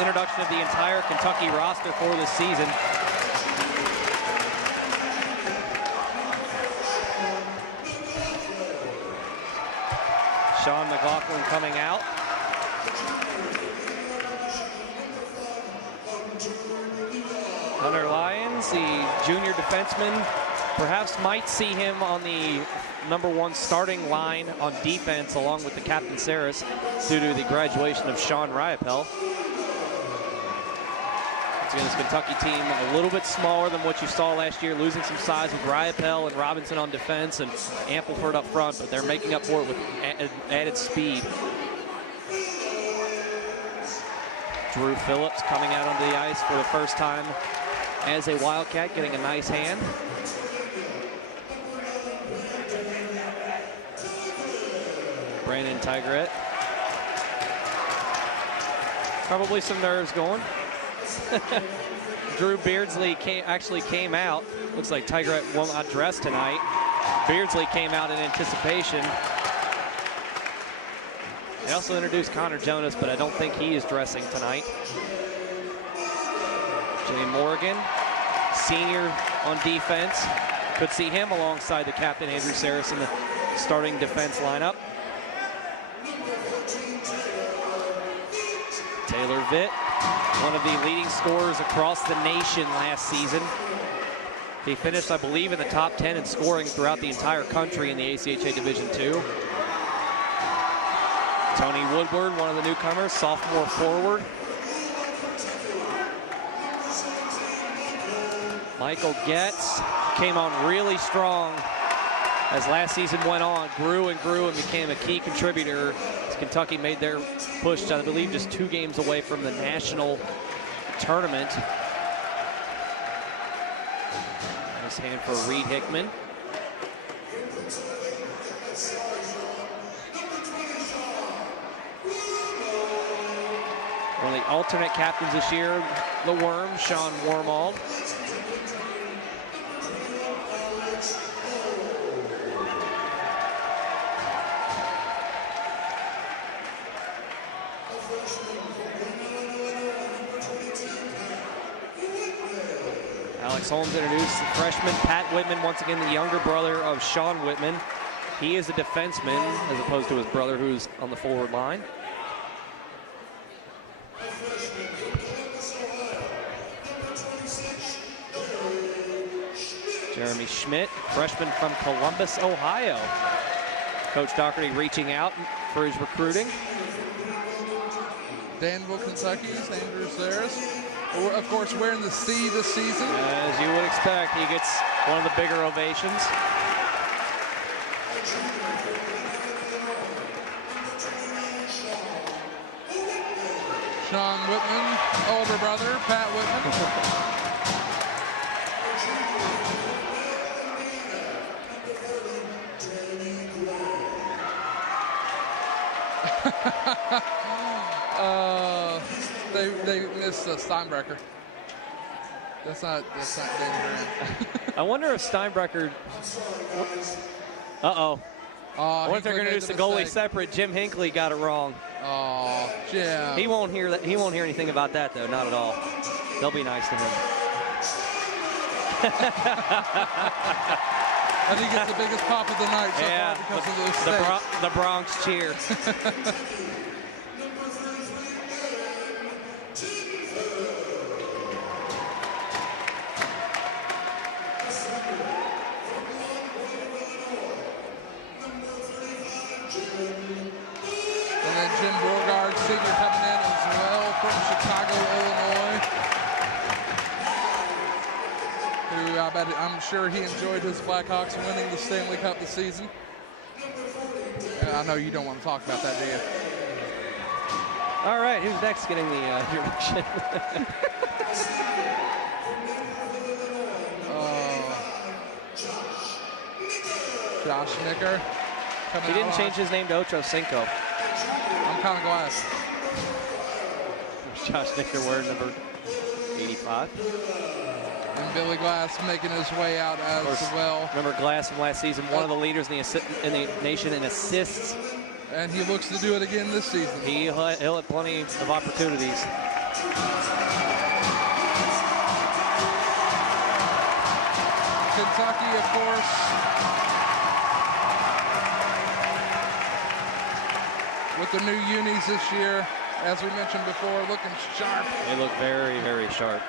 introduction of the entire Kentucky roster for this season. Sean McLaughlin coming out. Hunter Lyons, the junior defenseman, perhaps might see him on the #1 starting line on defense along with the captain Saris due to the graduation of Sean Riopel. Again, this Kentucky team a little bit smaller than what you saw last year, losing some size with Riopel and Robinson on defense and Ampleford up front, but they're making up for it with added speed. Drew Phillips coming out onto the ice for the first time as a Wildcat, getting a nice hand. Brandon Tigret. Probably some nerves going. Drew Beardsley actually came out. Looks like Tigret will not dress tonight. Beardsley came out in anticipation. They also introduced Connor Jonas, but I don't think he is dressing tonight. Jimmy Morgan, senior on defense. Could see him alongside the captain, Andrew Saris, in the starting defense lineup. Taylor Vitt, one of the leading scorers across the nation last season. He finished, I believe, in the top 10 in scoring throughout the entire country in the ACHA Division II. Tony Woodward, one of the newcomers, sophomore forward. Michael Getz came on really strong as last season went on, grew and grew and became a key contributor as Kentucky made their push to, I believe, just 2 games away from the national tournament. Nice hand for Reed Hickman. One of the alternate captains this year, the Worm, Sean Wormald. Alex Holmes introduced the freshman Pat Whitman, once again the younger brother of Sean Whitman. He is a defenseman as opposed to his brother who's on the forward line. Jeremy Schmidt, freshman from Columbus, Ohio. Coach Doherty reaching out for his recruiting. Danville, Kentucky's Andrew Saris. Of course, wearing the C this season. As you would expect, he gets one of the bigger ovations. Sean Whitman, older brother, Pat Whitman. They missed Steinbrecher. That's not Danny Grant. I wonder if Steinbrecher. I wonder if they're going to introduce the goalie separate. Jim Hinckley got it wrong. Oh, Jim. He won't hear that. He won't hear anything about that though. Not at all. They'll be nice to him. I think it's the biggest pop of the night so yeah, far because of this the Bronx cheer. And then Jim Borgard, senior, coming in as well from Chicago, Illinois. Who I'm sure he enjoyed his Blackhawks winning the Stanley Cup this season. I know you don't want to talk about that, do you? All right, who's next getting the direction? Josh Nicker. He didn't change his name to Ocho Cinco. I'm kind of glad. Josh Nicker wearing number 85. And Billy Glass making his way out as well. Remember Glass from last season, one of the leaders in the nation in assists. And he looks to do it again this season. He'll have plenty of opportunities. course. With the new unis this year, as we mentioned before, looking sharp. They look very, very sharp.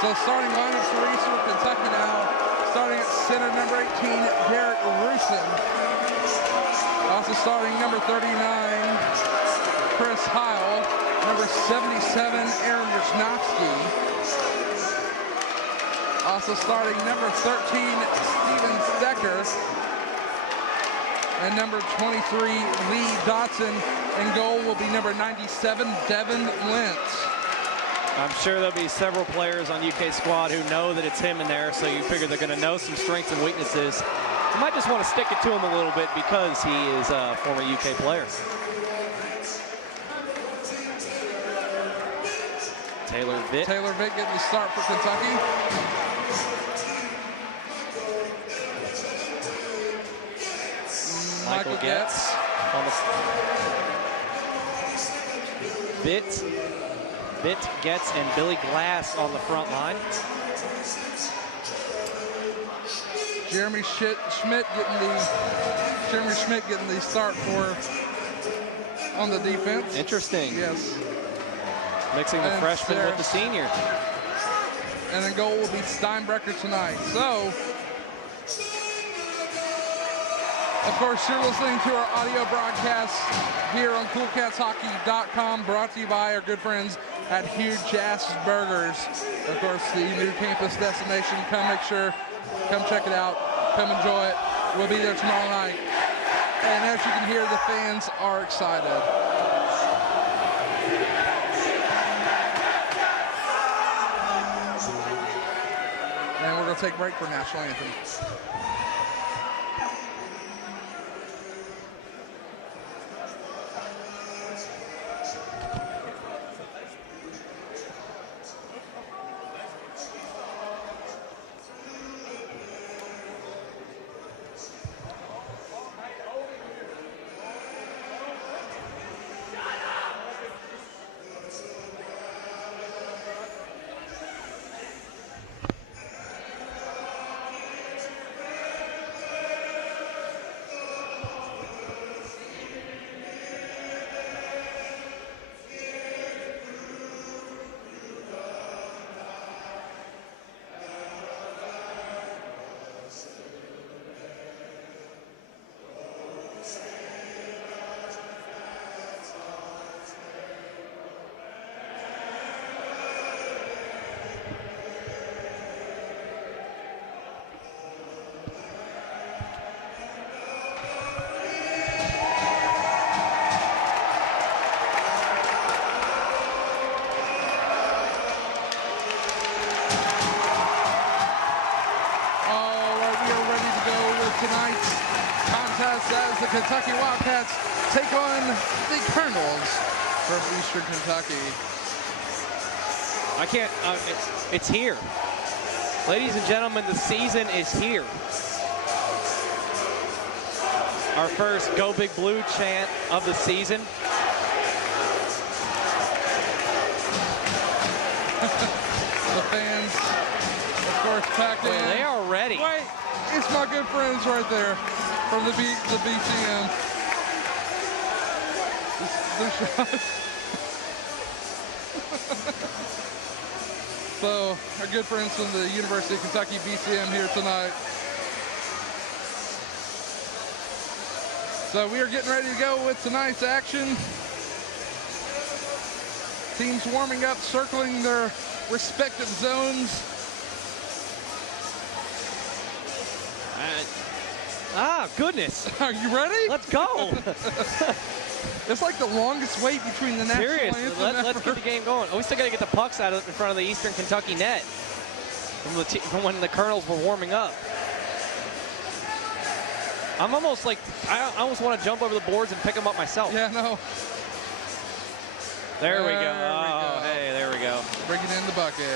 So starting lineup for Eastern Kentucky now, starting at center, number 18, Derek Rusin. Also starting number 39, Chris Heil. Number 77, Aaron Wisnowski. Also starting number 13, Steven Stecker. And number 23, Lee Dotson. In goal will be number 97, Devin Lentz. I'm sure there'll be several players on UK squad who know that it's him in there, so you figure they're going to know some strengths and weaknesses. You might just want to stick it to him a little bit because he is a former UK player. Taylor Vitt. Taylor Vitt getting the start for Kentucky. Michael Getz. On the Vitt, Getz, and Billy Glass on the front line. Jeremy Schmidt getting the start for on the defense. Interesting. Yes. Mixing the freshman with the senior. And the goal will be Steinbrecher tonight. So, of course, you're listening to our audio broadcast here on CoolCatsHockey.com, brought to you by our good friends at Huge Ass Burgers. Of course, the new campus destination. Come check it out. Come enjoy it. We'll be there tomorrow night. And as you can hear, the fans are excited. And we're going to take a break for National Anthem. Tonight's contest as the Kentucky Wildcats take on the Colonels from Eastern Kentucky. I can't, it's here. Ladies and gentlemen, the season is here. Our first Go Big Blue chant of the season. The fans, of course, packed in. They are ready. Wait, it's my good friends right there from the BCM. So, our good friends from the University of Kentucky BCM here tonight. So we are getting ready to go with tonight's action. Teams warming up, circling their respective zones. Goodness. Are you ready? Let's go. It's like the longest wait between the national Seriously, anthem let's get the game going. Oh, we still got to get the pucks out of in front of the Eastern Kentucky net from when the Colonels were warming up. I'm almost like, I almost want to jump over the boards and pick them up myself. Yeah, no. There we go. Oh, hey, there we go. Bring it in the bucket.